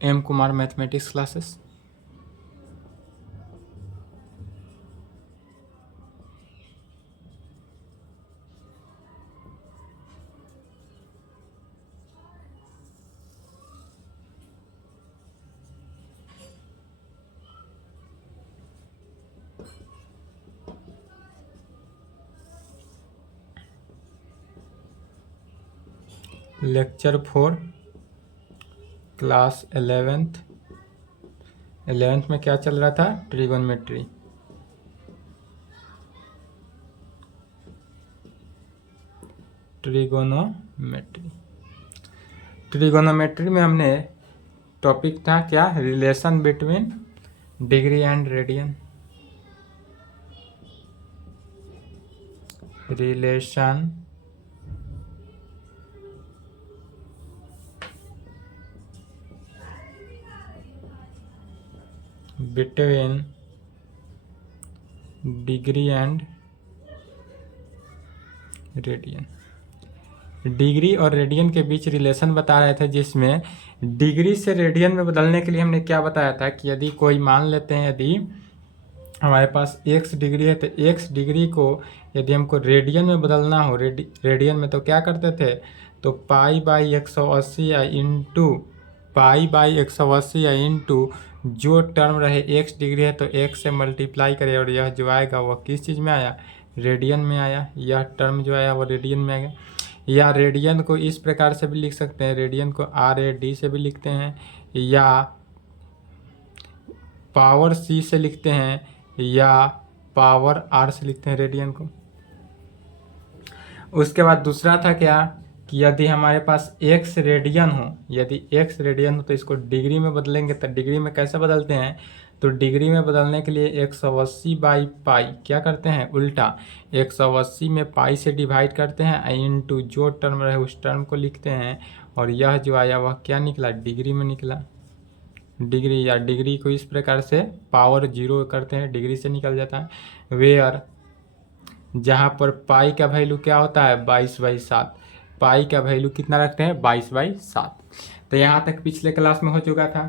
M Kumar mathematics classes. Lecture 4 class 11th में क्या चल रहा था? ट्रिगोनोमेट्री। ट्रिगोनोमेट्री में हमने टॉपिक था क्या? Relation between degree and radian. Relation between degree and radian. Degree और रेडियन के बीच रिलेशन बता रहे थे, जिसमें डिग्री से रेडियन में बदलने के लिए हमने क्या बताया था कि यदि कोई मान लेते हैं, यदि हमारे पास x डिग्री है तो x डिग्री को यदि हमको रेडियन में बदलना हो, रेडियन में, तो क्या करते थे? तो π/180 या इंटू π/180 या इंटू जो टर्म रहे x डिग्री है तो x से मल्टीप्लाई करें, और यह जो आएगा वह किस चीज़ में आया? रेडियन में आया। यह टर्म जो आया वो रेडियन में आएगा। या रेडियन को इस प्रकार से भी लिख सकते हैं, रेडियन को RAD से भी लिखते हैं, या पावर C से लिखते हैं, या पावर R से लिखते हैं रेडियन को। उसके बाद दूसरा था क्या कि यदि हमारे पास x रेडियन हो, यदि x रेडियन हो तो इसको डिग्री में बदलेंगे। तो डिग्री में कैसे बदलते हैं? तो डिग्री में बदलने के लिए 180/π क्या करते हैं? उल्टा 180 में पाई से डिवाइड करते हैं, इंटू जो टर्म रहे उस टर्म को लिखते हैं, और यह जो आया वह क्या निकला? डिग्री में निकला। डिग्री, या डिग्री को इस प्रकार से पावर 0 करते हैं, डिग्री से निकल जाता है। वेयर जहाँ पर पाई का वैल्यू क्या होता है? 22/7। पाई का वैल्यू कितना रखते हैं? 22/7। तो यहाँ तक पिछले क्लास में हो चुका था।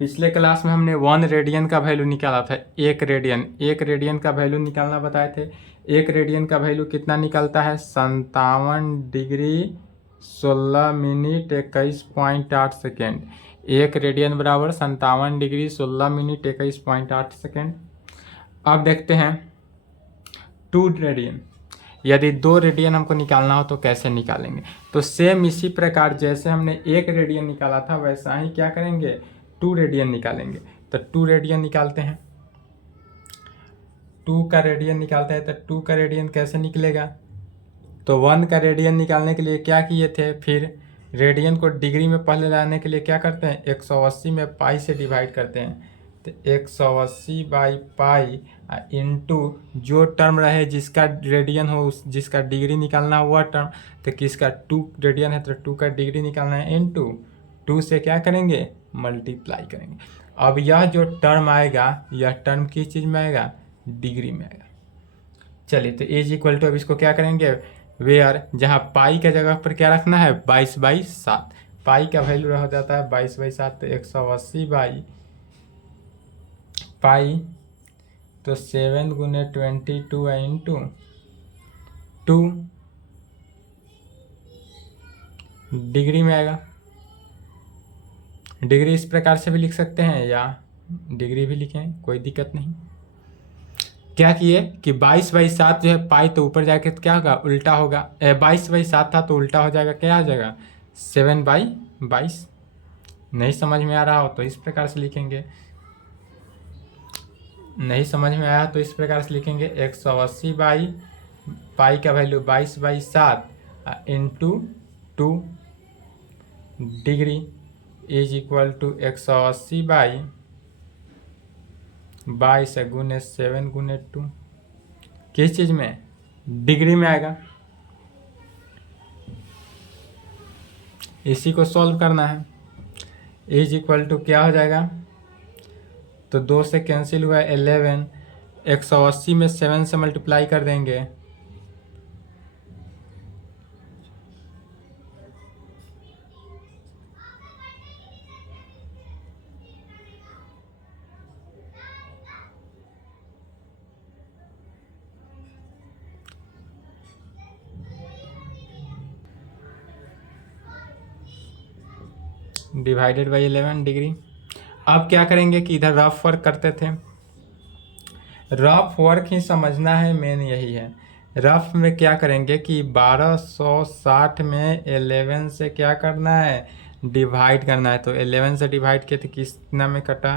पिछले क्लास में हमने 1 रेडियन का वैल्यू निकाला था। एक रेडियन का वैल्यू निकालना बताए थे। एक रेडियन का वैल्यू कितना निकलता है? 57 डिग्री 16 मिनट 21.8 सेकेंड। एक रेडियन बराबर 57 डिग्री 16 मिनट 21.8 सेकेंड। अब देखते हैं 2 रेडियन। यदि 2 रेडियन हमको निकालना हो तो कैसे निकालेंगे? तो सेम इसी प्रकार जैसे हमने 1 रेडियन निकाला था वैसा ही क्या करेंगे? 2 रेडियन निकालेंगे। तो 2 रेडियन निकालते हैं। 2 का रेडियन निकालते हैं तो 2 का रेडियन कैसे निकलेगा? तो 1 का रेडियन निकालने के लिए क्या किए थे? फिर रेडियन को डिग्री में पहले लाने के लिए क्या करते हैं? 180 में पाई से डिवाइड करते हैं। तो 180/π इंटू जो टर्म रहे जिसका रेडियन हो, जिसका डिग्री निकालना हो वह टर्म। तो किसका? 2 रेडियन है तो 2 का डिग्री निकालना है, इंटू 2 से क्या करेंगे? मल्टीप्लाई करेंगे। अब यह जो टर्म आएगा, यह टर्म किस चीज़ में आएगा? डिग्री में आएगा। चलिए, तो एज इक्वल टू अब इसको क्या करेंगे? वेयर जहाँ पाई का जगह पर क्या रखना है? 22/7। पाई का वैल्यू रह जाता है 22/7, तो 180/π तो 7 गुने 22 इंटू 2 डिग्री में आएगा। डिग्री इस प्रकार से भी लिख सकते हैं या डिग्री भी लिखें, कोई दिक्कत नहीं। क्या किए कि 22/7 जो है पाई तो ऊपर जाके क्या होगा? उल्टा होगा। 22/7 था तो उल्टा हो जाएगा, क्या आ जाएगा? 7/22। नहीं समझ में आ रहा हो तो इस प्रकार से लिखेंगे, नहीं समझ में आया तो इस प्रकार से लिखेंगे 180/π का value 22/7 into 2 degree is equal to 180/22 गुने 7 गुने 2 किस चीज़ में? डिग्री में आएगा। इसी को सॉल्व करना है। इज इक्वल टू क्या हो जाएगा? तो 2 से कैंसिल हुआ 11। 180 में 7 से मल्टीप्लाई कर देंगे डिवाइडेड बाई 11 डिग्री। अब क्या करेंगे कि इधर रफ वर्क करते थे, रफ वर्क ही समझना है, मेन यही है। रफ में क्या करेंगे कि 1260 में 11 से क्या करना है, डिवाइड करना है। तो 11 से डिवाइड किए तो कितना में कटा,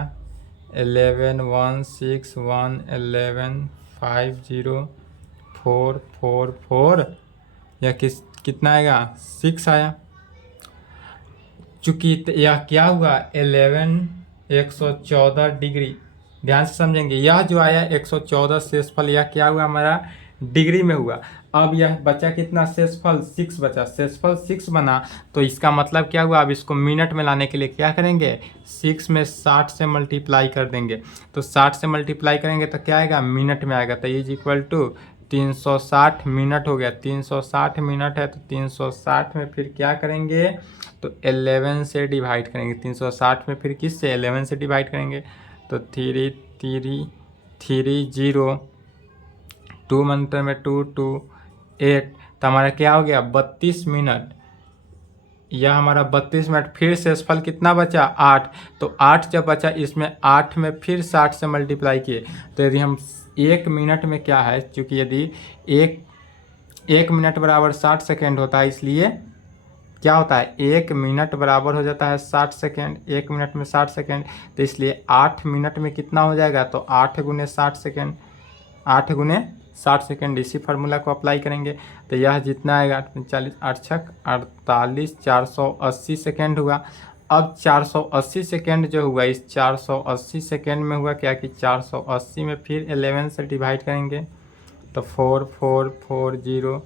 11 1 6 1 11 5 0 4 4 4 या कितना आएगा 6 आया। चूंकि यह क्या हुआ 11 114 डिग्री, ध्यान से समझेंगे, यह जो आया 114 शेषफल, यह क्या हुआ हमारा डिग्री में हुआ। अब यह बचा कितना शेषफल 6 बचा, शेषफल 6 बना, तो इसका मतलब क्या हुआ, अब इसको मिनट में लाने के लिए क्या करेंगे, 6 में 60 से मल्टीप्लाई कर देंगे। तो 60 से मल्टीप्लाई करेंगे तो क्या आएगा, मिनट में आएगा। तो इज इक्वल टू 360 मिनट हो गया। 360 मिनट है तो 360 में फिर क्या करेंगे, तो 11 से डिवाइड करेंगे। 360 में फिर किस से, 11 से डिवाइड करेंगे। तो 3 3 3 0 2 मंत्र में 2 2 8, तो हमारा क्या हो गया 32 मिनट। यह हमारा 32 मिनट। फिर शेषफल कितना बचा 8, तो 8 जब बचा इसमें 8 में फिर 60 से मल्टीप्लाई किए। तो यदि हम 1 मिनट में क्या है, क्योंकि यदि एक मिनट बराबर 60 सेकेंड होता है, इसलिए क्या होता है 1 मिनट बराबर हो जाता है 60 सेकेंड। 1 मिनट में 60 सेकेंड, तो इसलिए 8 मिनट में कितना हो जाएगा, तो 8 गुने 60 सेकेंड, 8 गुने 60 सेकेंड। इसी फार्मूला को अप्लाई करेंगे तो यह जितना आएगा 40 8 छक 48 480 सेकेंड हुआ। अब 480 सेकेंड जो हुआ, इस 480 सेकेंड में हुआ क्या कि 480 में फिर 11 से डिवाइड करेंगे। तो 4 4 4 0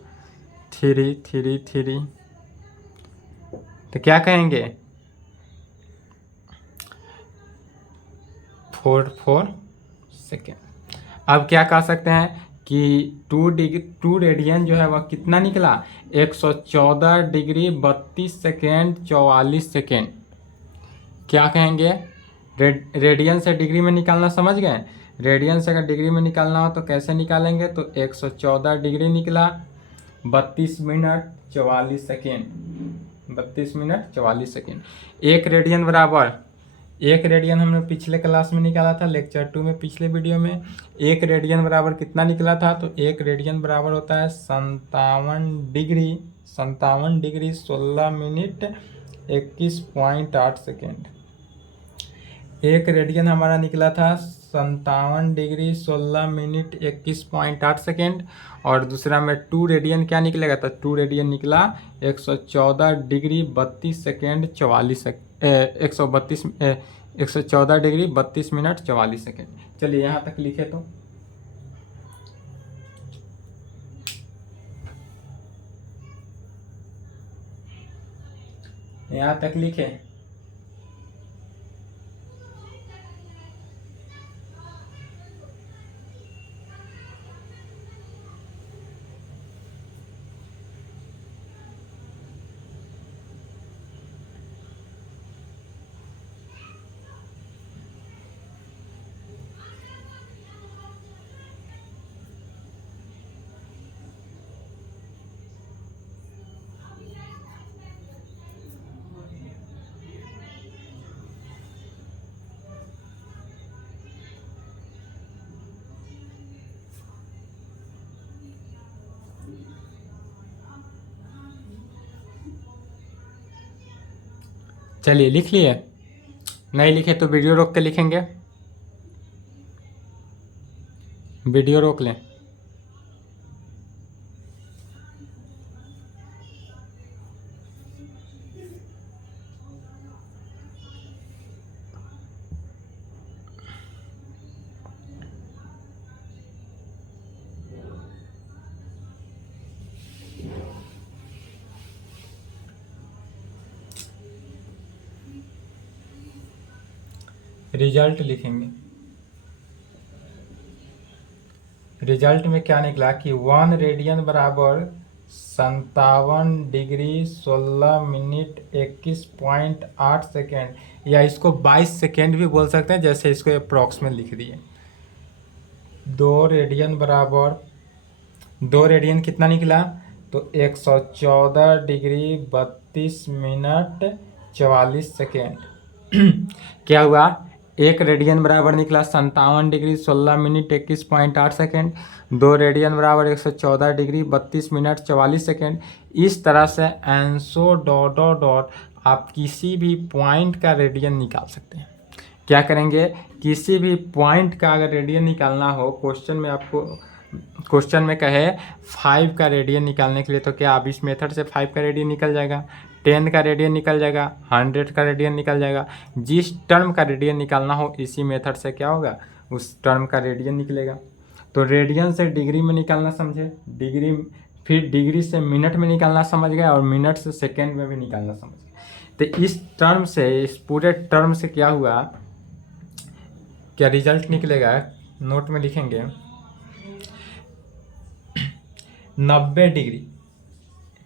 3 3 3, तो क्या कहेंगे 4 सेकेंड। अब क्या कह सकते हैं कि 2 रेडियन जो है वह कितना निकला, 114 डिग्री 32 सेकेंड 44 सेकेंड। क्या कहेंगे, रेडियन से डिग्री में निकालना समझ गए। रेडियन से अगर डिग्री में निकालना हो तो कैसे निकालेंगे, तो 114 डिग्री निकला 32 मिनट 44 सेकेंड, 32 मिनट 44 सेकेंड। एक रेडियन हमने पिछले क्लास में निकाला था, लेक्चर 2 में, पिछले वीडियो में। एक रेडियन बराबर कितना निकला था, तो एक रेडियन बराबर होता है 57 डिग्री 16 मिनट 21.8 सेकेंड। एक रेडियन हमारा निकला था 57 डिग्री 16 मिनट 21.8 सेकेंड। और दूसरा में 2 रेडियन क्या निकलेगा, तो 2 रेडियन निकला 114 degree 32 second 114 degree 32 minute 44 second. चलिए यहाँ तक लिखे, तो यहाँ तक लिखे। चलिए लिख लिए, नहीं लिखे तो वीडियो रोक के लिखेंगे, वीडियो रोक लें। रिजल्ट लिखेंगे। रिजल्ट में क्या निकला कि 1 रेडियन बराबर 57 डिग्री 16 मिनट 21.8 सेकेंड, या इसको 22 सेकेंड भी बोल सकते हैं, जैसे इसको अप्रॉक्स में लिख दिए। 2 रेडियन कितना निकला, तो 114 डिग्री 32 मिनट 44 सेकेंड। क्या हुआ, 1 रेडियन बराबर निकला 57 डिग्री 16 मिनट 21.8 सेकेंड। 2 रेडियन बराबर 114 डिग्री 32 मिनट 44 सेकेंड। इस तरह से एंसो डॉट डॉट डॉट आप किसी भी पॉइंट का रेडियन निकाल सकते हैं। क्या करेंगे, किसी भी पॉइंट का अगर रेडियन निकालना हो, क्वेश्चन में कहे 5 का रेडियन निकालने के लिए, तो क्या आप इस मेथड से 5 का रेडियन निकल जाएगा, 10 का रेडियन निकल जाएगा, 100 का रेडियन निकल जाएगा। जिस टर्म का रेडियन निकालना हो इसी मेथड से क्या होगा, उस टर्म का रेडियन निकलेगा। तो रेडियन से डिग्री में निकालना समझे, डिग्री, फिर डिग्री से मिनट में निकालना समझ गए, और मिनट से सेकेंड में भी निकालना समझ गए। तो इस टर्म से, इस पूरे टर्म से क्या हुआ, क्या रिजल्ट निकलेगा, नोट में लिखेंगे 90 डिग्री।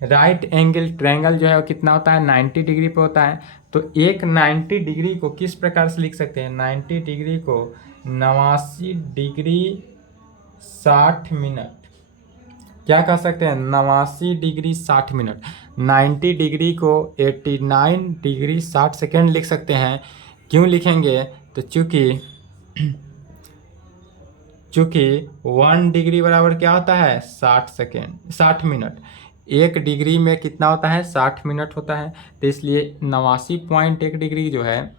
राइट एंगल ट्रायंगल जो है वो कितना होता है, 90 डिग्री पे होता है। तो एक 90 डिग्री को किस प्रकार से लिख सकते हैं, 90 डिग्री को 89 डिग्री 60 मिनट, क्या कह सकते हैं, 89 डिग्री 60 मिनट। 90 डिग्री को 89 डिग्री 60 सेकेंड लिख सकते हैं। क्यों लिखेंगे, तो चूँकि 1 डिग्री बराबर क्या होता है, 60 सेकेंड, 60 मिनट। 1 डिग्री में कितना होता है, 60 मिनट होता है। तो इसलिए 89.1 डिग्री जो है,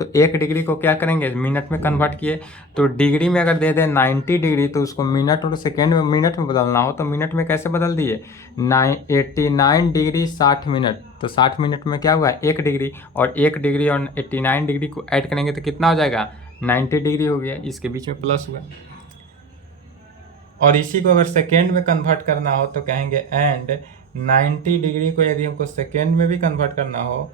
तो 1 डिग्री को क्या करेंगे, मिनट में कन्वर्ट किए। तो डिग्री में अगर दे दें 90 डिग्री, तो उसको मिनट और सेकेंड में, मिनट में बदलना हो तो मिनट में कैसे बदल दिए, 89 डिग्री 60 मिनट। तो 60 मिनट में क्या हुआ, 1 डिग्री, और 1 डिग्री और 89 डिग्री को ऐड करेंगे तो कितना हो जाएगा, 90 डिग्री हो गया। इसके बीच में प्लस हुआ। और इसी को अगर सेकेंड में कन्वर्ट करना हो तो कहेंगे एंड 90 डिग्री को यदि हमको सेकेंड में भी कन्वर्ट करना हो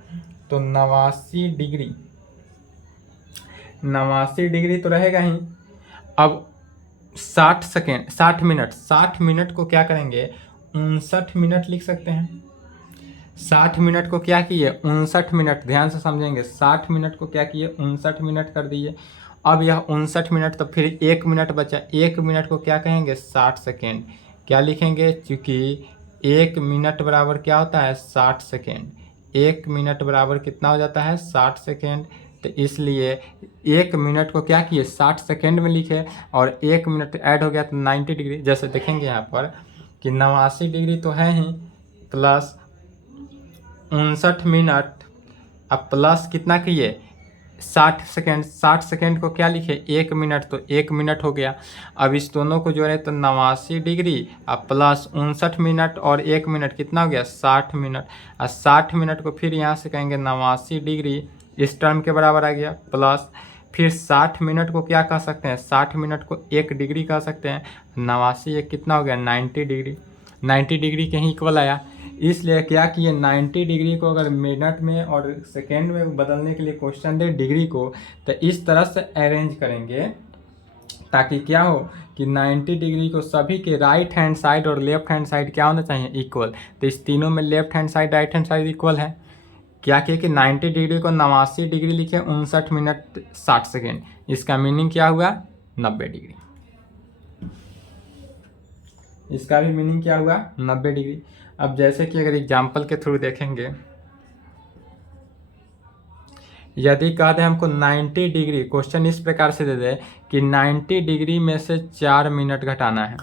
तो 89 डिग्री तो रहेगा ही। अब 60 मिनट को क्या करेंगे, 59 मिनट लिख सकते हैं। 60 मिनट को क्या किए, 59 मिनट, ध्यान से समझेंगे, 60 मिनट को क्या किए, 59 मिनट कर दिए। अब यह 59 मिनट, तो फिर 1 मिनट बचा, 1 मिनट को क्या कहेंगे, 60 सेकेंड। क्या लिखेंगे, चूँकि 1 मिनट बराबर क्या होता है, 60 सेकेंड। 1 मिनट बराबर कितना हो जाता है, 60 सेकेंड। तो इसलिए 1 मिनट को क्या किए, 60 सेकेंड में लिखे, और 1 मिनट ऐड हो गया तो 90 डिग्री। जैसे देखेंगे यहाँ पर कि 89 डिग्री तो है ही, प्लस 59 मिनट, अब प्लस कितना किए, 60 सेकेंड। 60 सेकेंड को क्या लिखे, 1 मिनट, तो 1 मिनट हो गया। अब इस दोनों को जोड़े तो 89 डिग्री अब प्लस 59 मिनट और 1 मिनट कितना हो गया, 60 मिनट। और 60 मिनट को फिर यहाँ से कहेंगे 89 डिग्री, इस टर्म के बराबर आ गया, प्लस फिर 60 मिनट को क्या कह सकते हैं, 60 मिनट को 1 डिग्री कह सकते हैं। 89 एक कितना हो गया, 90 डिग्री। 90 डिग्री के ही इक्वल आया। इसलिए क्या किए, 90 डिग्री को अगर मिनट में और सेकेंड में बदलने के लिए क्वेश्चन दे डिग्री को, तो इस तरह से अरेंज करेंगे ताकि क्या हो कि 90 डिग्री को सभी के राइट हैंड साइड और लेफ्ट हैंड साइड क्या होना चाहिए, इक्वल। तो इस तीनों में left hand side right hand side equal है। क्या किए कि 90 डिग्री को 89 डिग्री लिखे, 59 मिनट 60 सेकेंड। इसका मीनिंग क्या हुआ, 90 डिग्री। इसका भी मीनिंग क्या हुआ, 90 डिग्री। अब जैसे कि अगर एग्जाम्पल के थ्रू देखेंगे, यदि कह दे हमको 90 डिग्री, क्वेश्चन इस प्रकार से दे दे कि 90 डिग्री में से 4 मिनट घटाना है।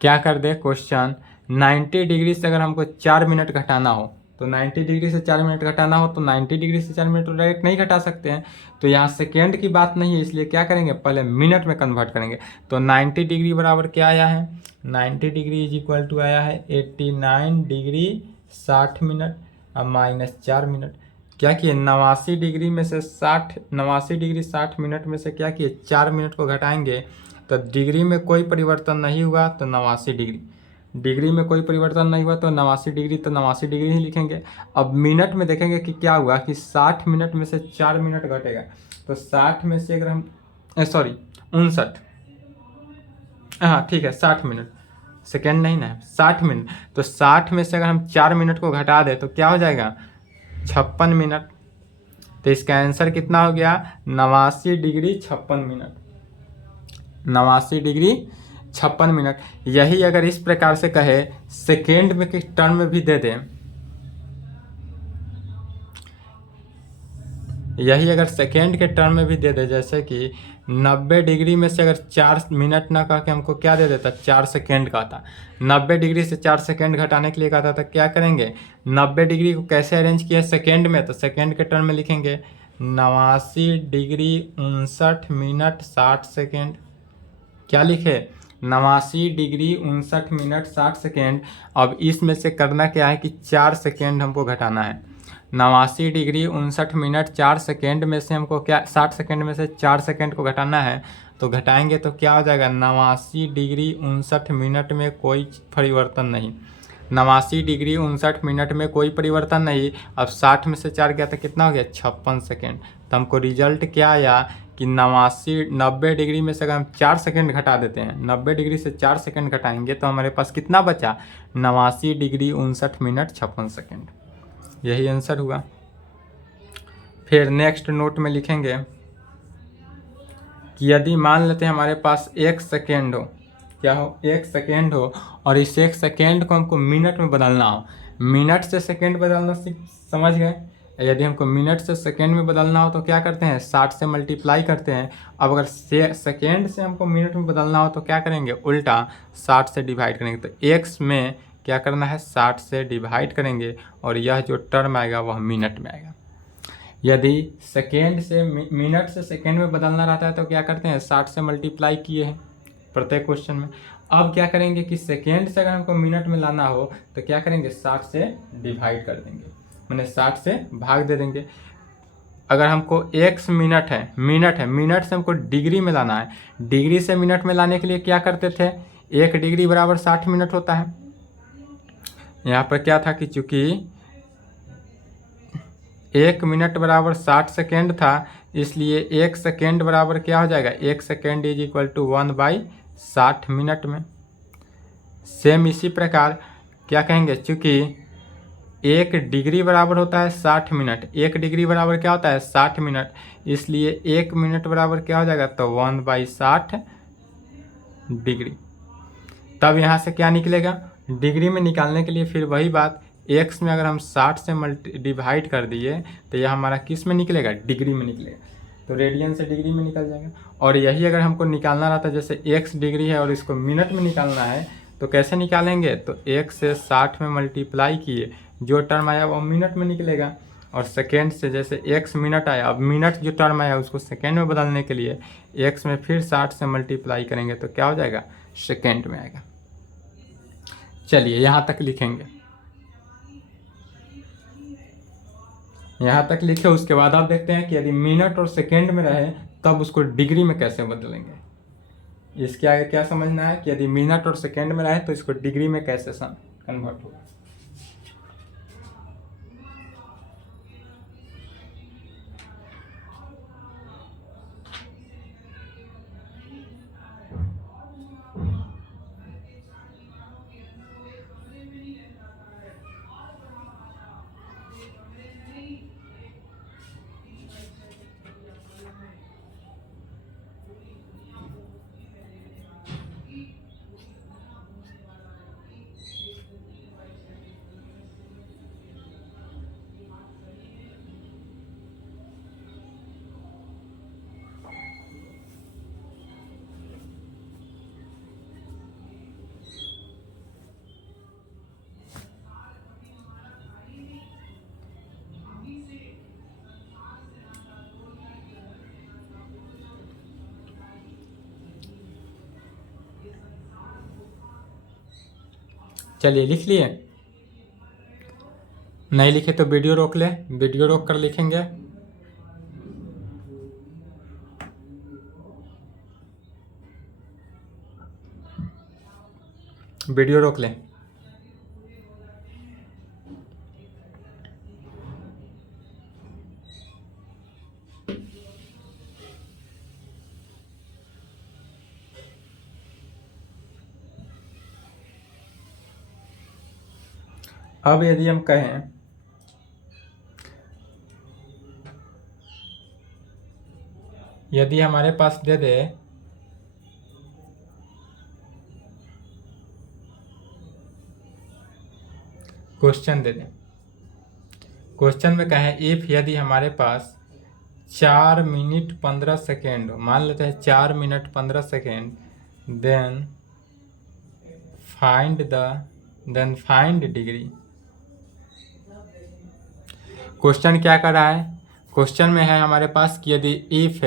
क्या कर दे क्वेश्चन, 90 डिग्री से अगर हमको 4 मिनट घटाना हो, तो 90 डिग्री से 4 मिनट घटाना हो तो 90 डिग्री से 4 मिनट डायरेक्ट नहीं घटा सकते हैं। तो यहाँ सेकेंड की बात नहीं है, इसलिए क्या करेंगे, पहले मिनट में कन्वर्ट करेंगे। तो 90 डिग्री बराबर क्या आया है, 90 डिग्री इज इक्वल टू आया है 89 डिग्री 60 मिनट और माइनस 4 मिनट। क्या किए, 89 डिग्री में से 89 डिग्री 60 मिनट में से क्या किए, 4 मिनट को घटाएंगे तो डिग्री में कोई परिवर्तन नहीं हुआ, तो 89 डिग्री में कोई परिवर्तन नहीं हुआ तो 89 डिग्री, तो 89 डिग्री ही लिखेंगे। अब मिनट में देखेंगे कि क्या हुआ कि 60 मिनट में से 4 मिनट घटेगा, तो 60 में से अगर हम 59, हाँ ठीक है, 60 मिनट, सेकेंड नहीं ना, 60 मिनट। तो 60 में से अगर हम 4 मिनट को घटा दें तो क्या हो जाएगा, 56 मिनट। तो इसका आंसर कितना हो गया, 89 डिग्री 56 मिनट, 89 डिग्री 56 मिनट। यही अगर इस प्रकार से कहे सेकेंड में के टर्म में भी दे दें, यही अगर सेकेंड के टर्म में भी दे दे, जैसे कि 90 डिग्री में से अगर 4 मिनट ना कह के हमको क्या दे देता, 4 सेकेंड का था। 90 डिग्री से 4 सेकेंड घटाने के लिए कहता था, क्या करेंगे, 90 डिग्री को कैसे अरेंज किया सेकेंड में, तो सेकेंड के टर्म में लिखेंगे 89 डिग्री 59 मिनट 60 सेकेंड। क्या लिखे, 89 डिग्री 59 मिनट 60 सेकेंड। अब इसमें से करना क्या है कि 4 सेकेंड हमको घटाना है। 89 डिग्री 59 मिनट 4 सेकेंड में से हमको क्या, 60 सेकेंड में से 4 सेकेंड को घटाना है, तो घटाएंगे तो क्या हो जाएगा, 89 डिग्री 59 मिनट में कोई परिवर्तन नहीं। 89 डिग्री 59 मिनट में कोई परिवर्तन नहीं। अब 60 में से 4 गया तो कितना हो गया, 56 सेकेंड। तो हमको रिजल्ट क्या आया कि 90 डिग्री में से अगर हम 4 सेकेंड घटा देते हैं, 90 डिग्री से 4 सेकेंड घटाएंगे तो हमारे पास कितना बचा, 89 डिग्री 59 मिनट 56 सेकेंड। यही आंसर हुआ। फिर नेक्स्ट नोट में लिखेंगे कि यदि मान लेते हैं हमारे पास 1 सेकेंड हो, क्या हो, 1 सेकेंड हो, और इस 1 सेकेंड को हमको मिनट में बदलना हो। मिनट से सेकेंड बदलना समझ गए। यदि हमको मिनट से सेकेंड में बदलना हो तो क्या करते हैं, 60 से मल्टीप्लाई करते हैं। अब अगर सेकेंड से हमको मिनट में बदलना हो तो क्या करेंगे, उल्टा 60 से डिवाइड करेंगे। तो एक्स में क्या करना है, 60 से डिवाइड करेंगे और यह जो टर्म आएगा वह मिनट में आएगा। यदि सेकेंड से मिनट से सेकेंड में बदलना रहता है तो क्या करते हैं, 60 से मल्टीप्लाई किए हैं प्रत्येक क्वेश्चन में। अब क्या करेंगे कि सेकेंड से अगर हमको मिनट में लाना हो तो क्या करेंगे, 60 से डिवाइड कर देंगे, मैंने 60 से भाग दे देंगे। अगर हमको x मिनट है, मिनट से हमको डिग्री में लाना है, डिग्री से मिनट में लाने के लिए क्या करते थे, 1 डिग्री बराबर 60 मिनट होता है। यहाँ पर क्या था कि चूंकि 1 मिनट बराबर 60 सेकेंड था, इसलिए 1 सेकेंड बराबर क्या हो जाएगा, 1 second is equal to 1/60 minute में। सेम इसी प्रकार क्या कहेंगे, चूँकि 1 डिग्री बराबर होता है 60 मिनट, 1 डिग्री बराबर क्या होता है, 60 मिनट, इसलिए 1 मिनट बराबर क्या हो जाएगा, तो 1/60 डिग्री। तब यहाँ से क्या निकलेगा, डिग्री में निकालने के लिए फिर वही बात, एक्स में अगर हम 60 से डिवाइड कर दिए तो यह हमारा किस में निकलेगा, डिग्री में निकलेगा, तो रेडियन से डिग्री में निकल जाएगा। और यही अगर हमको निकालना रहता है, जैसे एक्स डिग्री है और इसको मिनट में निकालना है तो कैसे निकालेंगे, तो 1 से 60 में मल्टीप्लाई किए, जो टर्म आया वो मिनट में निकलेगा। और सेकेंड से जैसे x मिनट आया, अब मिनट जो टर्म आया उसको सेकेंड में बदलने के लिए x में फिर 60 से मल्टीप्लाई करेंगे तो क्या हो जाएगा, सेकेंड में आएगा। चलिए यहाँ तक लिखेंगे, यहाँ तक लिखे। उसके बाद आप देखते हैं कि यदि मिनट और सेकेंड में रहे तब उसको डिग्री में कैसे बदलेंगे। इसके आगे क्या समझना है कि यदि मिनट और सेकेंड में रहे तो इसको डिग्री में कैसे कन्वर्ट होगा। चलिए लिख लिए, नहीं लिखे तो वीडियो रोक ले, वीडियो रोक कर लिखेंगे। वीडियो रोक लें। अब यदि हम कहें यदि हमारे पास दे दे क्वेश्चन दे दे, क्वेश्चन में कहें इफ, यदि हमारे पास 4 मिनट 15 सेकेंड, मान लेते हैं 4 minute 15 second, then find degree. Question क्या कर रहा है? क्वेश्चन में है हमारे पास कि यदि इफ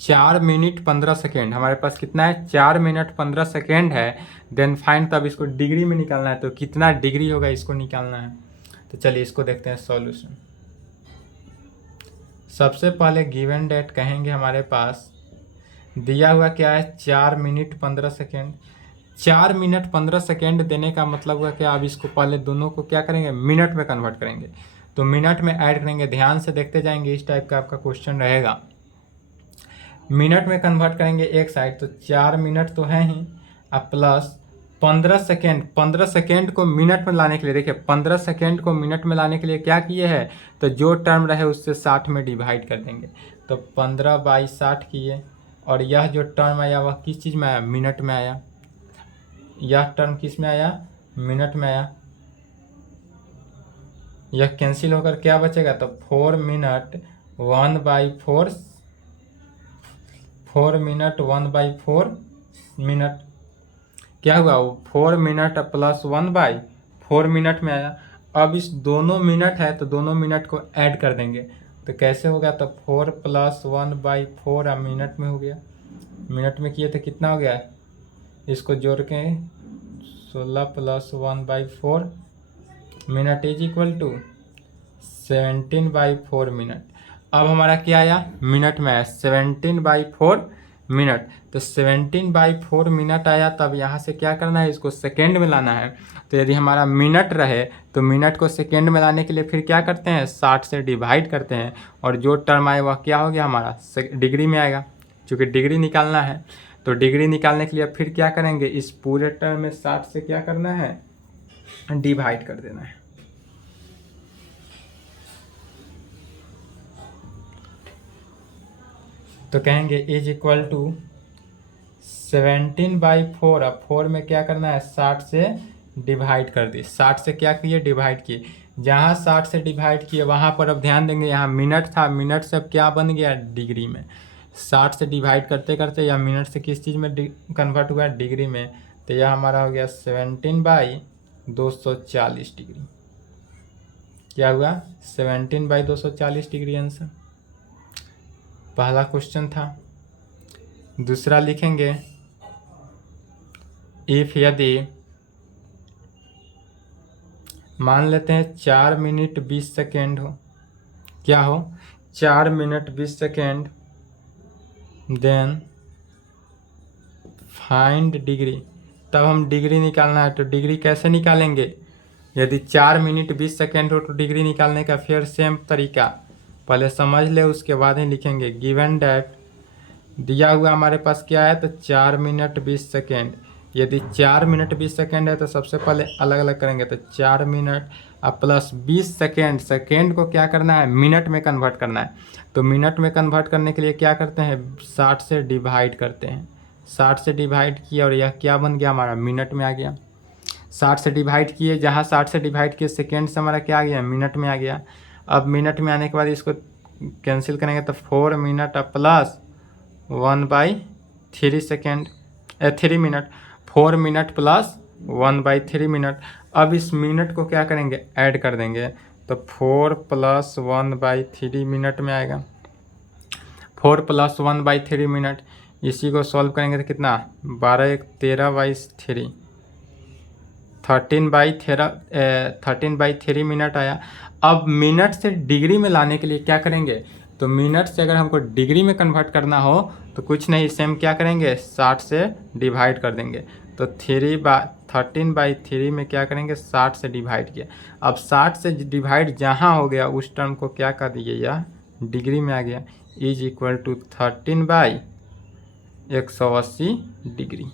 4 मिनट 15 सेकेंड, हमारे पास कितना है? 4 मिनट 15 सेकेंड है, देन फाइंड, तब इसको डिग्री में निकालना है, तो कितना डिग्री होगा इसको निकालना है। तो चलिए इसको देखते हैं सॉल्यूशन। सबसे पहले गिवन डेट कहेंगे, हमारे पास दिया हुआ क्या है? 4 मिनट 15 सेकेंड। 4 मिनट 15 सेकेंड देने का मतलब हुआ कि अब इसको पहले दोनों को क्या करेंगे? मिनट में कन्वर्ट करेंगे, तो मिनट में ऐड करेंगे। ध्यान से देखते जाएंगे, इस टाइप का आपका क्वेश्चन रहेगा। मिनट में कन्वर्ट करेंगे एक साइड, तो 4 मिनट तो है ही, अब प्लस 15 सेकेंड। 15 सेकेंड को मिनट में लाने के लिए, देखिए 15 सेकेंड को मिनट में लाने के लिए क्या किए हैं? तो जो टर्म रहे उससे 60 में डिवाइड कर देंगे, तो 15/60 किए, और यह जो टर्म आया वह किस चीज़ में आया? मिनट में आया। यह टर्म किस में आया? मिनट में आया। यह कैंसिल होकर क्या बचेगा? तो 4 मिनट 1/4, 4 मिनट 1/4 मिनट। क्या हुआ? वो 4 मिनट प्लस 1/4 मिनट में आया। अब इस दोनों मिनट है तो दोनों मिनट को ऐड कर देंगे, तो कैसे होगा? तो 4 + 1/4 अब मिनट में हो गया। मिनट में किए तो कितना हो गया? इसको जोड़ के 16 + 1/4 minute is equal to 17/4 minute. अब हमारा क्या आया? मिनट में आया 17/4 मिनट। तो 17/4 मिनट आया, तब यहाँ से क्या करना है? इसको सेकेंड में लाना है। तो यदि हमारा मिनट रहे तो मिनट को सेकेंड में लाने के लिए फिर क्या करते हैं? 60 से डिवाइड करते हैं, और जो टर्म आए वह क्या हो गया? हमारा डिग्री में आएगा, चूँकि डिग्री निकालना है। तो डिग्री निकालने के लिए फिर क्या करेंगे? इस पूरे टर्म में 60 से क्या करना है? डिवाइड कर देना है। तो कहेंगे इज इक्वल टू 17/4। अब 4 में क्या करना है? 60 से डिवाइड कर दी। 60 से क्या किए? डिवाइड किए। जहाँ 60 से डिवाइड किए वहाँ पर अब ध्यान देंगे, यहाँ मिनट था, मिनट से अब क्या बन गया? डिग्री में। 60 से डिवाइड करते करते यह मिनट से किस चीज़ में कन्वर्ट हुआ? डिग्री में। तो यह हमारा हो गया 17/240 डिग्री। क्या हुआ? 17/240 डिग्री आंसर। पहला क्वेश्चन था। दूसरा लिखेंगे, इफ यदि मान लेते हैं 4 मिनट 20 सेकेंड हो, क्या हो? 4 minute 20 second, then find degree. तब हम डिग्री निकालना है, तो डिग्री कैसे निकालेंगे? यदि 4 मिनट 20 सेकेंड हो तो डिग्री निकालने का फिर सेम तरीका, पहले समझ ले उसके बाद ही लिखेंगे। गिवन डेट दिया हुआ हमारे पास क्या है? तो 4 मिनट 20 सेकेंड। यदि 4 मिनट 20 सेकेंड है तो सबसे पहले अलग अलग करेंगे, तो 4 मिनट अब प्लस 20 सेकेंड। सेकेंड को क्या करना है? मिनट में कन्वर्ट करना है। तो मिनट में कन्वर्ट करने के लिए क्या करते हैं? 60 से डिवाइड करते हैं। 60 से डिवाइड किया और यह क्या बन गया? हमारा मिनट में आ गया। 60 से डिवाइड किए, जहाँ 60 से डिवाइड किए सेकेंड से हमारा क्या आ गया? मिनट में आ गया। अब मिनट में आने के बाद इसको कैंसिल करेंगे, तो 4 मिनट अब plus 1/3 second, 3 minute. 4 minute plus 1/3 minute. अब इस मिनट को क्या करेंगे? ऐड कर देंगे, तो 4 + 1/3 मिनट में आएगा। 4 + 1/3 मिनट। इसी को सॉल्व करेंगे तो कितना? 12 × 13/3, 13/3 मिनट आया। अब मिनट से डिग्री में लाने के लिए क्या करेंगे? तो मिनट से अगर हमको डिग्री में कन्वर्ट करना हो तो कुछ नहीं, सेम क्या करेंगे? 60 से डिवाइड कर देंगे। तो 13/3 में क्या करेंगे? 60 से डिवाइड किया। अब 60 से डिवाइड जहाँ हो गया उस टर्म को क्या कर दिए? यह डिग्री में आ गया। Is equal to 13/180 degree.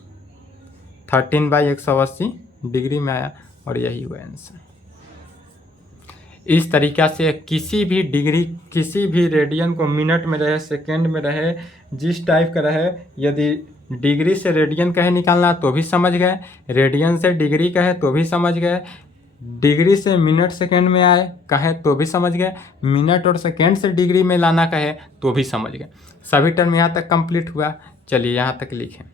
13/180 degree में आया, और यही हुआ आंसर। इस तरीक़ा से किसी भी डिग्री, किसी भी रेडियन को मिनट में रहे, सेकेंड में रहे, जिस टाइप का रहे, यदि डिग्री से रेडियन कहे निकालना तो भी समझ गए, रेडियन से डिग्री कहे तो भी समझ गए, डिग्री से मिनट सेकेंड में आए कहे तो भी समझ गए, मिनट और सेकेंड से डिग्री में लाना कहे तो भी समझ गए। सभी टर्म यहाँ तक कंप्लीट हुआ। चलिए यहाँ तक लिखें।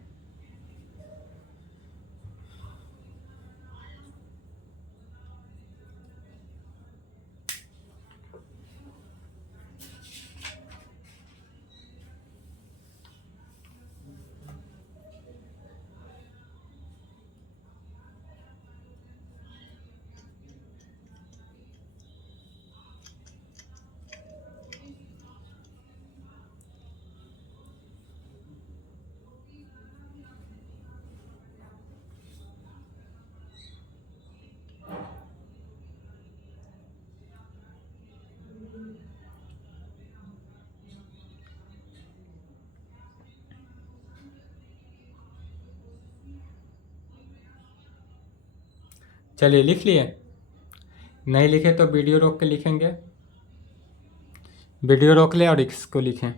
चलिए लिख लिए, नहीं लिखे तो वीडियो रोक के लिखेंगे, वीडियो रोक ले और इसको लिखें।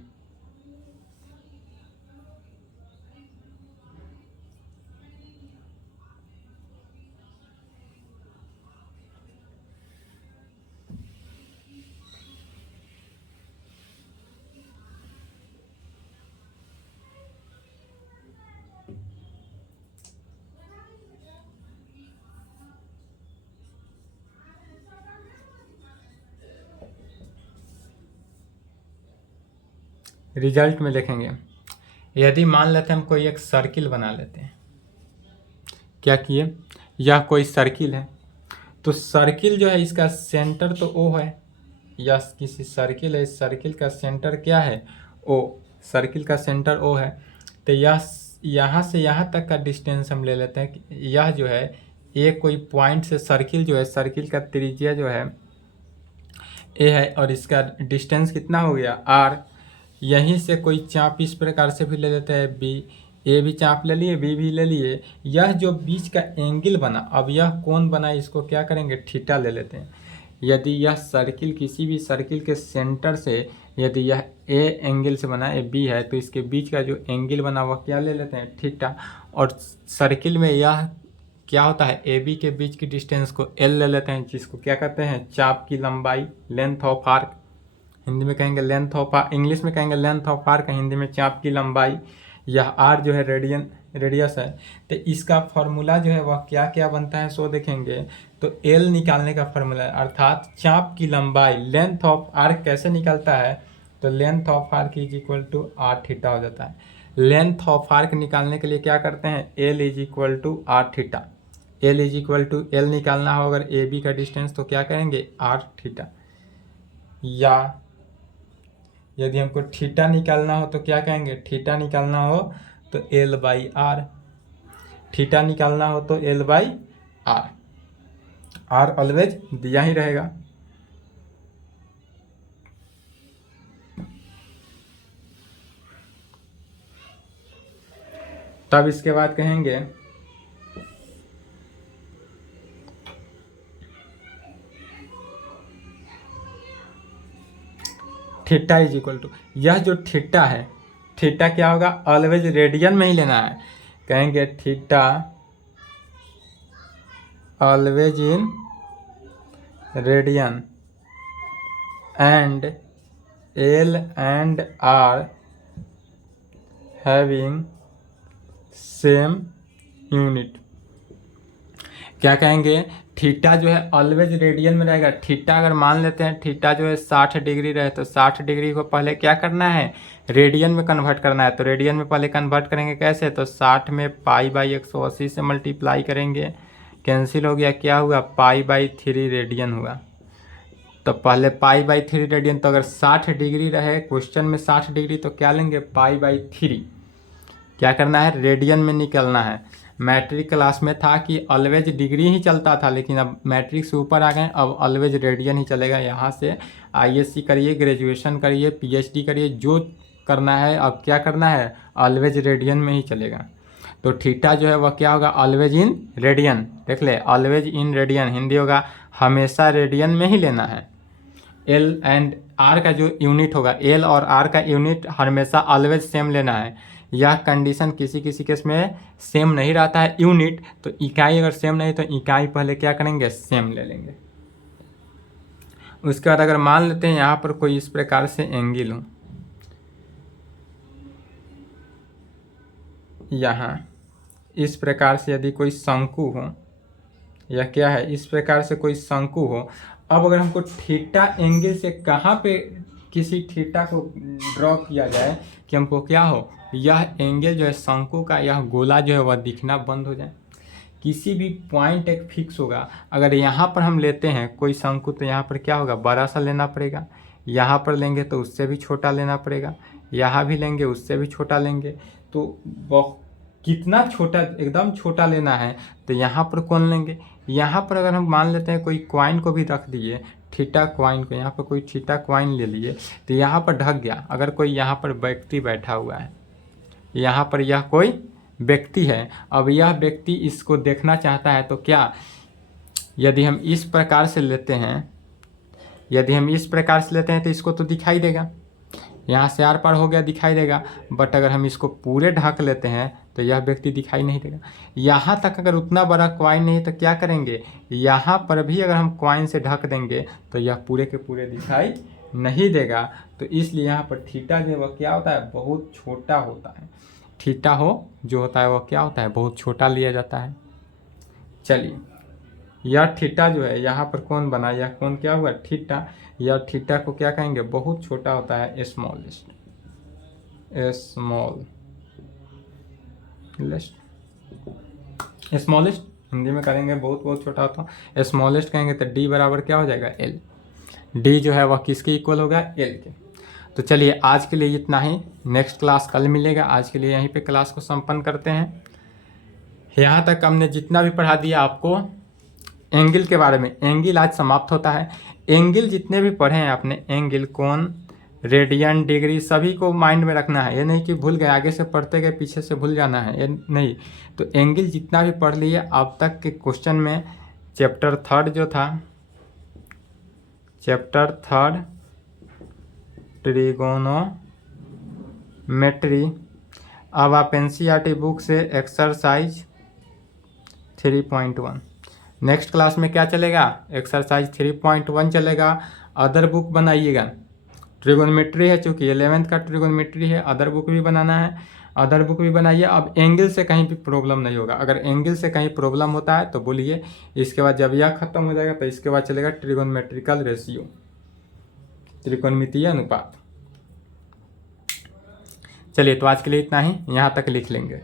रिजल्ट में लिखेंगे। यदि मान लेते हैं हम कोई एक सर्किल बना लेते हैं, क्या किए, यह कोई सर्किल है, तो सर्किल जो है इसका सेंटर तो ओ है, या किसी सर्किल है, इस सर्किल का सेंटर क्या है, ओ, सर्किल का सेंटर ओ है। तो यह यहाँ से यहाँ तक का डिस्टेंस हम ले लेते हैं कि यह जो है एक कोई पॉइंट से सर्किल जो है, सर्किल का त्रिज्या जो है ए है और इसका डिस्टेंस कितना हो गया आर। यहीं से कोई चाप इस प्रकार से भी ले लेते हैं बी, ए भी चाप ले लिए, बी भी ले लिए। यह जो बीच का एंगल बना, अब यह कौन बना, इसको क्या करेंगे, थीटा ले लेते हैं। यदि यह सर्किल किसी भी सर्किल के सेंटर से, यदि यह ए एंगल से बना, ए बी है, तो इसके बीच का जो एंगल बना वह क्या ले लेते हैं, थीटा। और सर्किल में यह क्या होता है, ए बी के बीच की डिस्टेंस को एल ले लेते हैं, जिसको क्या कहते हैं, चाप की लंबाई, लेंथ ऑफ आर्क। हिंदी में कहेंगे लेंथ ऑफ आर्क, इंग्लिश में कहेंगे लेंथ ऑफ आर्क, हिंदी में चाप की लंबाई। यह आर जो है रेडियस है। तो इसका फॉर्मूला जो है वह क्या क्या बनता है सो देखेंगे। तो एल निकालने का फॉर्मूला, अर्थात चाप की लंबाई, लेंथ ऑफ आर्क कैसे निकलता है, तो length of arc is equal to R theta हो जाता है। लेंथ ऑफ आर्क निकालने के लिए क्या करते हैं, L is equal to R theta. L is equal to L निकालना हो अगर ए बी का डिस्टेंस, तो क्या करेंगे, आर थीटा। या यदि हमको थीटा निकालना हो तो क्या कहेंगे, थीटा निकालना हो तो एल बाई आर, थीटा निकालना हो तो L by R. R always दिया ही रहेगा। तब इसके बाद कहेंगे थीटा इज इक्वल टू, यह जो थीटा है, थीटा क्या होगा, ऑलवेज रेडियन में ही लेना है। कहेंगे theta always in radian and L and R having same unit. क्या कहेंगे, थीटा जो है ऑलवेज रेडियन में रहेगा। थीटा अगर मान लेते हैं, थीटा जो है 60 डिग्री रहे, तो 60 डिग्री को पहले क्या करना है, रेडियन में कन्वर्ट करना है। तो रेडियन में पहले कन्वर्ट करेंगे कैसे, तो 60 में पाई बाई 180 से मल्टीप्लाई करेंगे, कैंसिल हो गया, क्या हुआ, पाई बाई 3 रेडियन हुआ। तो पहले पाई बाई 3 रेडियन, तो अगर 60 डिग्री रहे क्वेश्चन में 60 डिग्री, तो क्या लेंगे, पाई बाई 3। क्या करना है, रेडियन में निकलना है। मैट्रिक क्लास में था कि ऑलवेज डिग्री ही चलता था, लेकिन अब मैट्रिक से ऊपर आ गए, अब ऑलवेज रेडियन ही चलेगा। यहाँ से आईएससी करिए, ग्रेजुएशन करिए, पीएचडी करिए, जो करना है अब क्या करना है, ऑलवेज रेडियन में ही चलेगा। तो थीटा जो है वह क्या होगा, ऑलवेज इन रेडियन। देख ले, ऑलवेज इन रेडियन हिंदी होगा हमेशा रेडियन में ही लेना है। एल एंड आर का जो यूनिट होगा, एल और आर का यूनिट हमेशा ऑलवेज सेम लेना है। यह कंडीशन किसी किसी केस में सेम नहीं रहता है। यूनिट तो इकाई अगर सेम नहीं तो इकाई पहले क्या करेंगे, सेम ले लेंगे। उसके बाद अगर मान लेते हैं यहाँ पर कोई इस प्रकार से एंगल हो, यहाँ इस प्रकार से यदि कोई शंकु हो, या क्या है इस प्रकार से कोई शंकु हो। अब अगर हमको थीटा एंगल से कहाँ पे किसी थीटा को ड्रॉ किया जाए कि हमको क्या हो, यह एंगल जो है शंकु का, यह गोला जो है वह दिखना बंद हो जाए। किसी भी पॉइंट एक फिक्स होगा। अगर यहाँ पर हम लेते हैं कोई शंकु तो यहाँ पर क्या होगा, बड़ा सा लेना पड़ेगा। यहाँ पर लेंगे तो उससे भी छोटा लेना पड़ेगा। यहाँ भी लेंगे उससे भी छोटा लेंगे। तो कितना छोटा, एकदम छोटा लेना है तो यहाँ पर कौन लेंगे। यहाँ पर अगर हम मान लेते हैं कोई कॉइन को भी रख दिए, थीटा कॉइन को, यहाँ पर कोई थीटा कॉइन ले लिए तो यहाँ पर ढक गया। अगर कोई यहाँ पर व्यक्ति बैठा हुआ है, यहाँ पर यह कोई व्यक्ति है, अब यह व्यक्ति इसको देखना चाहता है तो क्या, यदि हम इस प्रकार से लेते हैं, तो इसको तो दिखाई देगा, यहाँ से आर पार हो गया दिखाई देगा। बट अगर हम इसको पूरे ढक लेते हैं तो यह व्यक्ति दिखाई नहीं देगा। यहाँ तक अगर उतना बड़ा कॉइन नहीं तो क्या करेंगे, यहाँ पर भी अगर हम कॉइन से ढक देंगे तो यह पूरे के पूरे दिखाई नहीं देगा। तो इसलिए यहाँ पर थीटा जो है वह क्या होता है, बहुत छोटा होता है। थीटा हो जो होता है वह क्या होता है, बहुत छोटा लिया जाता है। चलिए, यह थीटा जो है यहाँ पर कौन बना, यह कौन क्या हुआ, थीटा। या थीटा को क्या कहेंगे, बहुत छोटा होता है, स्मॉलेस्ट हिंदी में करेंगे बहुत छोटा होता है। स्मॉलेस्ट कहेंगे तो डी बराबर क्या हो जाएगा, एल। डी जो है वह किसके इक्वल होगा, एल के। तो चलिए आज के लिए इतना ही, नेक्स्ट क्लास कल मिलेगा। आज के लिए यहीं पे क्लास को संपन्न करते हैं। यहाँ तक हमने जितना भी पढ़ा दिया आपको एंगल के बारे में, एंगल आज समाप्त होता है। एंगल जितने भी पढ़े हैं आपने, एंगल, कोण, रेडियन, डिग्री, सभी को माइंड में रखना है। ये नहीं कि भूल गए, आगे से पढ़ते गए पीछे से भूल जाना है, ये नहीं। तो एंगल जितना भी पढ़ लिए अब तक के क्वेश्चन में, चैप्टर 3 जो था, चैप्टर 3 ट्रिगोनोमेट्री। अब आप एनसीईआरटी बुक से एक्सरसाइज 3.1, नेक्स्ट क्लास में क्या चलेगा, एक्सरसाइज 3.1 चलेगा। अदर बुक बनाइएगा, ट्रिगोनोमेट्री है, चूँकि 11th का ट्रिगोनोमेट्री है, अदर बुक भी बनाना है, अदर बुक भी बनाइए। अब एंगल से कहीं भी प्रॉब्लम नहीं होगा। अगर एंगल से कहीं प्रॉब्लम होता है तो बोलिए। इसके बाद जब यह खत्म हो जाएगा तो इसके बाद चलेगा ट्रिगोनोमेट्रिकल रेशियो, त्रिकोणमितीय अनुपात। चलिए, तो आज के लिए इतना ही, यहाँ तक लिख लेंगे।